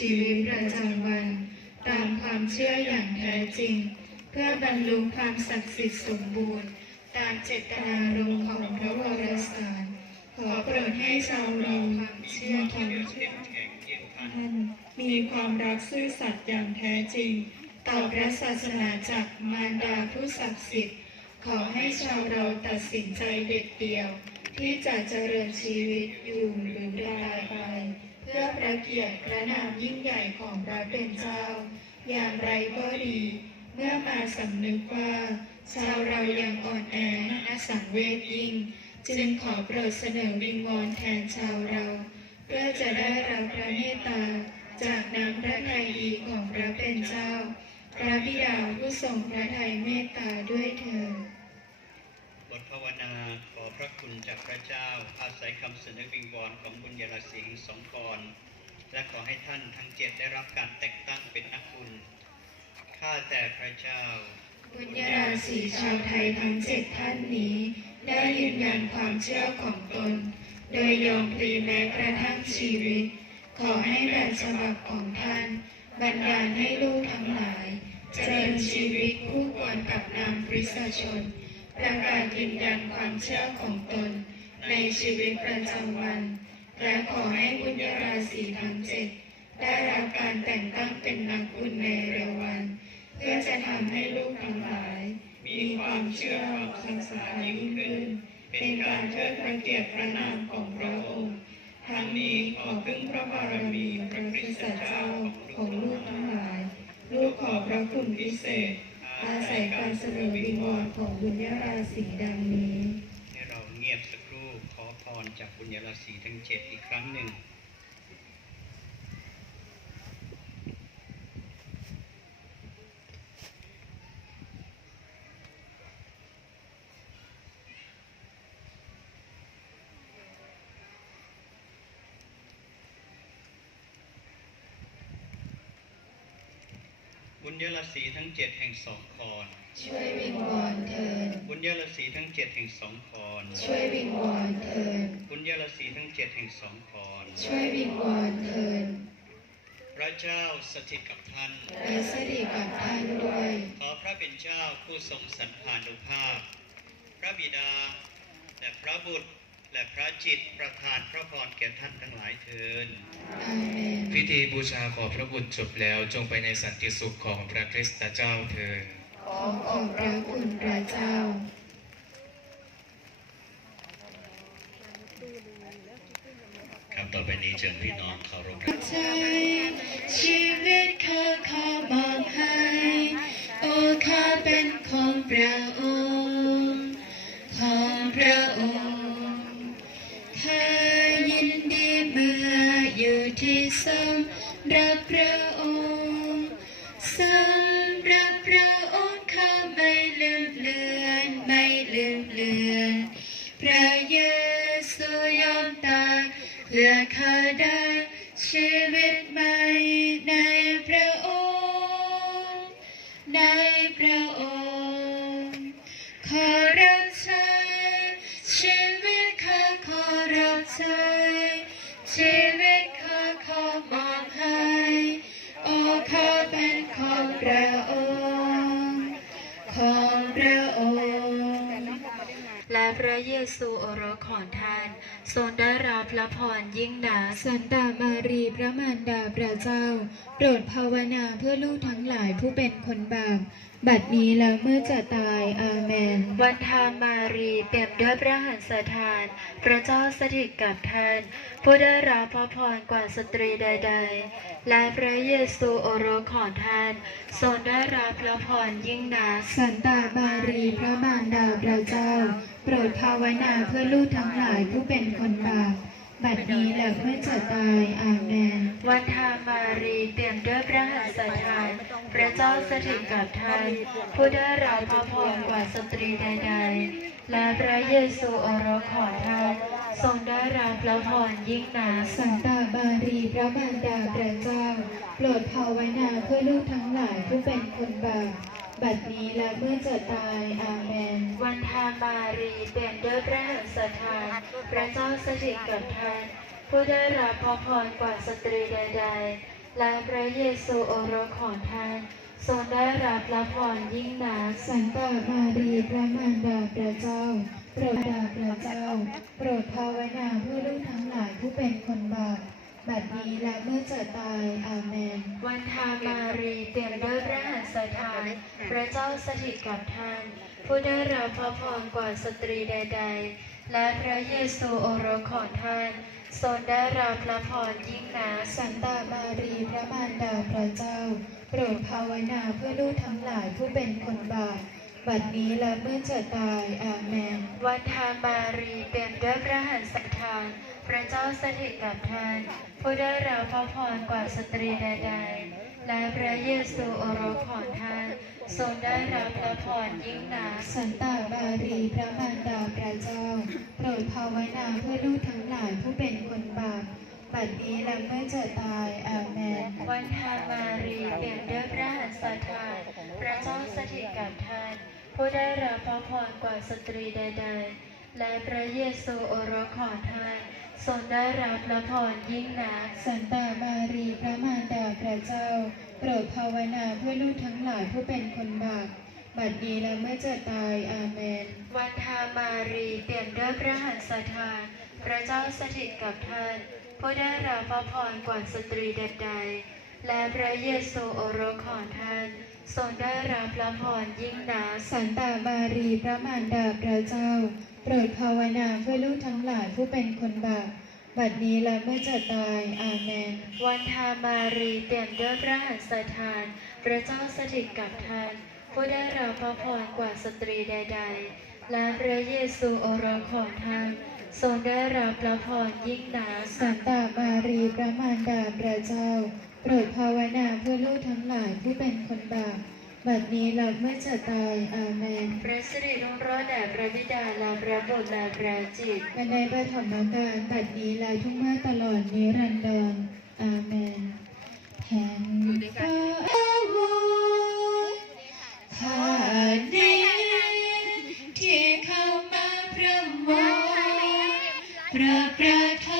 ชีวิตประจำวัน ตามความเชื่ออย่างแท้จริง เพื่อบรรลุความศักดิ์สิทธิ์สมบูรณ์ ตามเจตนารมณ์ของพระวรสารขอโปรดให้ชาวเราความเชื่อทั้งเข้มแข็งเยี่ยงท่านมีความรักซื่อสัตย์อย่างแท้จริง ต่อพระศาสนาจากมารดาผู้ศักดิ์สิทธิ์ขอให้ชาวเราตัดสินใจเด็ดเดี่ยว ที่จะเจริญชีวิตอยู่หรือตายไป พื่อพระเกียรติพระนามยิ่งใหญ่ของพระเป็นเจ้า อย่างไรก็ดี เมื่อมาสำนึกว่าชาวเรายังอ่อนแอและสังเวชยิ่ง จึงขอโปรดเสนอวิงวอนแทนชาวเรา เพื่อจะได้รับพระเมตตา จากน้ำพระทัยดีของพระเป็นเจ้า พระบิดาผู้ทรงพระทัยเมตตาด้วยเถิดบทภาวนา ระคุณจากพระเจ้า อาศัยคำเสนอวิงวอนของบุญยราศีสองกร และขอให้ท่านทั้งเจ็ดได้รับการแต่งตั้งเป็นนักบุญข้าแต่พระเจ้า บุญญาราศีชาวไทยทั้งเจ็ดท่านนี้ ได้ยืนยันความเชื่อของตน โดยยอมพลีแม้กระทั่งชีวิต ขอให้แบบฉบับของท่านบันดาลให้ลูกทั้งหลาย เจริญชีวิตคู่ควรกับนามคริสชน ประกาศยืนยันความเชื่อของตน ในชีวิตประจำวัน และขอให้บุญญาราศีทั้งเจ็ดได้รับการแต่งตั้งเป็นนักบุญในเร็ววัน เพื่อจะทำให้ลูกทั้งหลาย มีความเชื่อความศรัทธายิ่งขึ้น เป็นการเทิดพระเกียรติพระนามของพระองค์ทั้งนี้ขอพึ่งพระบารมีพระคริสตเจ้าของลูกทั้งหลาย ลูกขอพระคุณพิเศษ อาศัยการเสนอวิงวอนของบุญญาราศีดังนี้ ให้เราเงียบสักครู่ขอพรจากบุญยราศีทั้งเจ็ดอีกครั้งหนึ่ง บุญยราศีทั้งเจ็ดแห่งสองคอนช่วยวิงวอนเถิดบุญยราศีทั้งเจ็ดแห่งสองคอนช่วยวิงวอนเถิดบุญยราศีทั้งเจ็ดแห่งสองคอนช่วยวิงวอนเถิดพระเจ้าสถิตกับท่านและสถิตกับท่านด้วยขอพระเป็นเจ้าผู้ทรงสันพานุภาพ พระบิดาและพระบุตร และพระจิตรประทานพระพรแก่ท่านทั้งหลายเทินอาเมนพิธีบูชาขอพระบุตรจบแล้วจงไปในสันติสุขของพระคริสตเจ้าเถิดขอขอบพระคุณพระเจ้าครับต่อไปนี้เชิญพี่น้องเคารพใจชีวิตข้าขอมอบให้ โอ้ข้าเป็นของพระ ที่สำรับพระอง ของ พระองค์และพระเยซูโอรสของท่านทรงได้รับพระพรยิ่งหนาสันตามารีพระมารดาพระเจ้า โปรดภาวนาเพื่อลูกทั้งหลายผู้เป็นคนบาปบัดนี้และเมื่อจะตายอาเมน วันทามารีเปี่ยมด้วยพระหันสถาน พระเจ้าสถิตกับท่าน ผู้ได้รับพระพรกว่าสตรีใด ๆ และพระเยซูโอรสของท่านทรงได้รับพระพรยิ่งหนาสันตามารีพระมารดาพระเจ้าโป รดภาวนาเพื่อลูกทั้งหลายผู้เป็นคนบาปบัดนี้และเมื่อจะตายอาเมนวันทามารีเปี่ยมด้วยพระหัตถ์ทานพระเจ้าสถิตกับท่านผู้ได้รับพระพรกว่าสตรีใดๆ และพระเยซูโอรสของท่านทรงได้รับพระพรยิ่งหนาสันตาบารีพระมารดาพระเจ้าโปรดภาวนาเพื่อลูกทั้งหลายผู้เป็นคนบาป บัดนี้และเมื่อจะตายอาเมน วันทามารีเปี่ยมด้วยพระหัตถ์ทานพระเจ้าสถิตกับท่านผู้ได้รับพระพรกว่าสตรีใด ๆ และพระเยซูโอรสของท่านทรงได้รับพระพรยิ่งนักสันตามารีพระมารดาพระเจ้าโปรดดาพระเจ้า โปรดภาวนาเพื่อลูกทั้งหลายผู้เป็นคนบาป บัดนี้และเมื่อจะตายอาเมน วันทามารีเต็มด้วยพระหัตถ์ทาน พระเจ้าสถิตกับท่าน ผู้ได้รับพระพรกว่าสตรีใด ๆ และพระเยซูโอรสของท่านทรงได้รับพระพรยิ่งนักสันตามารีพระมารดาพระเจ้า โปรดภาวนาเพื่อลูกทั้งหลายผู้เป็นคนบาปบัดนี้และเมื่อจะตายอาเมน วันทามารีเต็มด้วยพระหัตถ์ทาน พระเจ้าสถิตกับท่าน ผู้ได้รับพระพรกว่าสตรีใดๆ และพระเยซูโอรสของท่านทรงได้รับพระพรยิ่งนักสันตามารีพระมารดาพระเจ้า โปรดภาวนาเพื่อลูกทั้งหลายผู้เป็นคนบาปบัดนี้และเมื่อจะตายอาเมนวันทามารีเต็มด้วยพระหัตถ์ทานพระเจ้าสถิตกับท่าน ผู้ได้รับพระพรกว่าสตรีใดๆ และพระเยซูโอรสของท่าน ทรงได้รับพระพรยิ่งนัก สันตามารีพระมารดาพระเจ้า โปรดภาวนาเพื่อลูกทั้งหลายผู้เป็นคนบาปบัดนี้และเมื่อจะตายอาเมน วันทามารีเต็มด้วยพระหัตถ์ทาน พระเจ้าสถิตกับท่านผู้ได้รับพระพรกว่าสตรีใดๆและพระเยซูโอรสของท่านทรงได้รับพระพรยิ่งนัก สันตามารีพระมารดาพระเจ้าโป รดภาวนาเพื่อลูกทั้งหลายผู้เป็นคนบาปบัดนี้และเมื่อจะตาย อาเมน วันทามารีเต็มด้วยพระหัตถ์ทาน พระเจ้าสถิตกับท่าน ผู้ได้รับพระพรกว่าสตรีใด ๆ และพระเยซูโอรสของท่านทรงได้รับพระพรยิ่งนักสันตามารีพระมารดาพระเจ้า โปรดภาวนาเพื่อลูกทั้งหลายผู้เป็นคนบาป บัดนี้และเมื่อจะตายอาเมนพระสิริรุ่งโรจน์แด่พระบิดาและพระบุตรและพระจิตและในปฐมกาลบัดนี้และทุกเมื่อตลอดนิรันดรอาเมนแห่งพระบุตรข้านี้ที่เข้ามาพระมงพระประทาน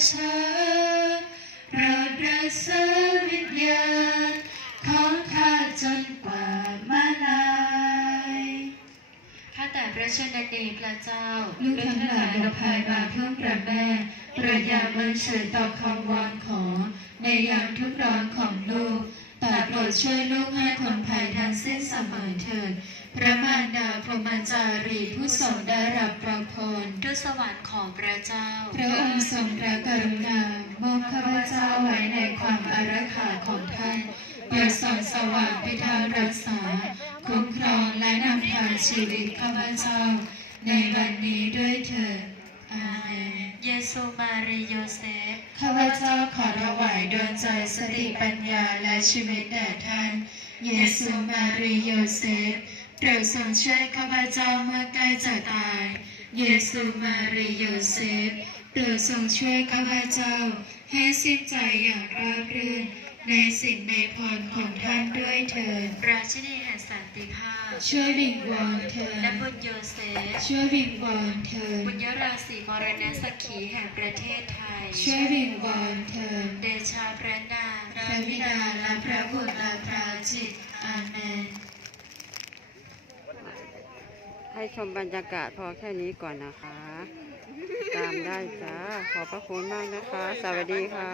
ชั่วช้าโปรดรักษาวิญญาณของข้าจนกว่ามาลายข้าแต่พระชนนีพระเจ้า ลูกทั้งหลายอภัยมาเพิ่มประแม่ประยามันเฉยต่อคำวอนขอ ในยามทุกร้อนของลูก แต่โปรดช่วยลูกให้คนภัยทั้งสิ้นเสมอเถิด พระมารดาพรหมจารีผู้ทรงได้รับพระพรด้วยสวรรค์ของพระเจ้า พระองค์ทรงพระกรุณามอบข้าพเจ้าไว้ในความอารักขาของท่านโปรดส่องสว่างพิทักษ์รักษา คุ้มครองและนำทางชีวิตข้าพเจ้า ในวันนี้ด้วยเถิดอาเมน เยซูมารีโยเซฟ ข้าพเจ้าขอถวายดวงใจสติปัญญาและชีวิตแด่ท่าน เยซูมารีโยเซฟโปรดทรงช่วยข้าพเจ้าเมื่อใกล้จะตาย เยซูมารีโยเซฟโปรดทรงช่วยข้าพเจ้า ให้สิ้นใจอย่างราบรื่น ในสิ่งในพรของท่านด้วยเถิดราชินีแห่งสันติภาพ ช่วยวิงวอนเถิและดบุญโยเซฟช่วยวิงวอนเถิดบุญยราศีมรณสักขีแห่งประเทศไทย ช่วยวิงวอนเถิดเดชาพระนามพระบิดาและพระบุตรและพระจิตอาเมนให้ชมบรรยากาศพอแค่นี้ก่อนนะคะ ตามได้จ้า ขอบพระคุณมากนะคะ สวัสดีค่ะ